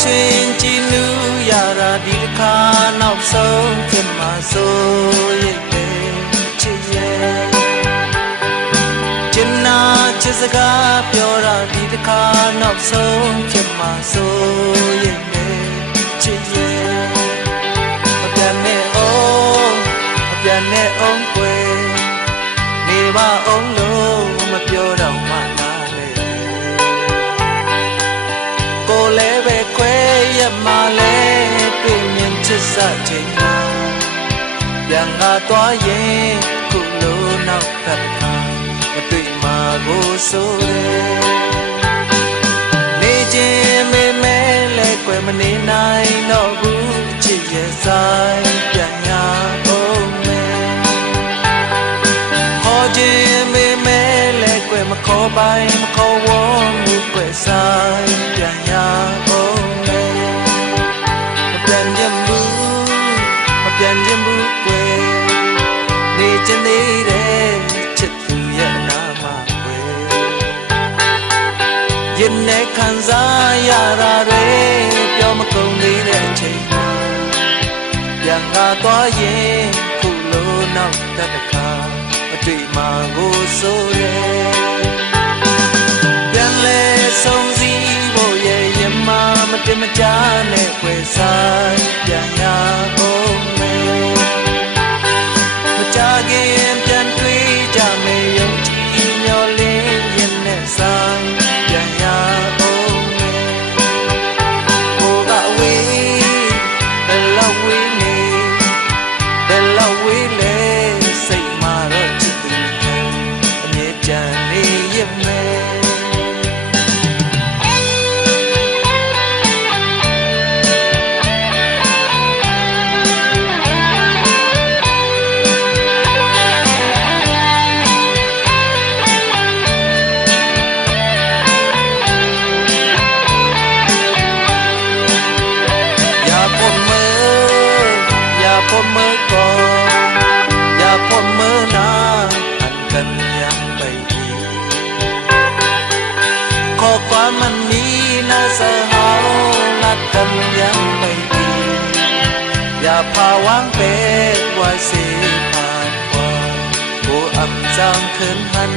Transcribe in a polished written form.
ရွှင်ကြည်နူးရတာဒီတစ်ခါနောက်ဆုံးဖြစ်မှာဆိုရိတ်ပဲချစ်ရဲ့ကျင်နာချစ်စကားပြောတာဒီတစ်ခါနောက်ဆုံးဖြစ်မှာဆိုရိတ်ပဲချစ်ရဲ့မပြန်နဲ့အောင်မပြန်နဲ့အောင်ကွယ်နေပါအောင်လို့မပြောတော့မှလားလေကိုလည်းပဲခွဲရမှာလဲတွေ့မြင်ချစ်စချိန်မှာပြန်ငါသွားရင်ခုလိုနောက်ထပ်ခါမတွေ့မှာကိုဆိုတယ်နေခြင်းမေမဲလဲကွယ်မနေနိုင်တော့ဘူးချစ်ရဲ့ဆိုင်ပြန်ရအောင်မယ်ခေါ်ခြင်းမေမဲလဲကွယ်မခေါ်ပိုင်မခေါ်ဝေါ်မှုကွယ်ဆိုင်ပြန်ရအောင်မယ်မပြန်ခြင်းဘူးကွယ်နေခြင်းသေးတယ်ချစ်သူရဲ့အနာမှာကွယ်ရင်နဲ့ခံစားရတာတွေပြောမကုန်သေးတဲ့အချိန်မှာပြန်ငါသွားရင်ခုလိုနောက်တစ်ခါမတွေ့မှာကိုဆိုရဲပြန်လဲဆုံးစည်းဖို့ရဲ့ရမမတင်မကြနဲ့ွယ်ဆိုင်ပြန်ရအောင်မယ်မကြခင်ပြန်တွေ့ကြမယ်ယုံကြည်မျှော်လင့်ရင်နဲ့ဆိုင်ပြန်ရအောင်မယ်ကိုကအဝေးဘယ်လောက်ဝေးနေဘယ်လောက်ဝေးလဲစိတ်မှာတော့ချစ်သူအမြဲတမ်းနေရမယ်ผมมือก่อนอย่าผมมือนาอันกันยังไม่ดีขอความมันมีน่าเสียหายนัดกันยังไม่ดีอย่าพาวางเป็ดไว้เสียผ่านกว่าผู้อับจางคืนหัน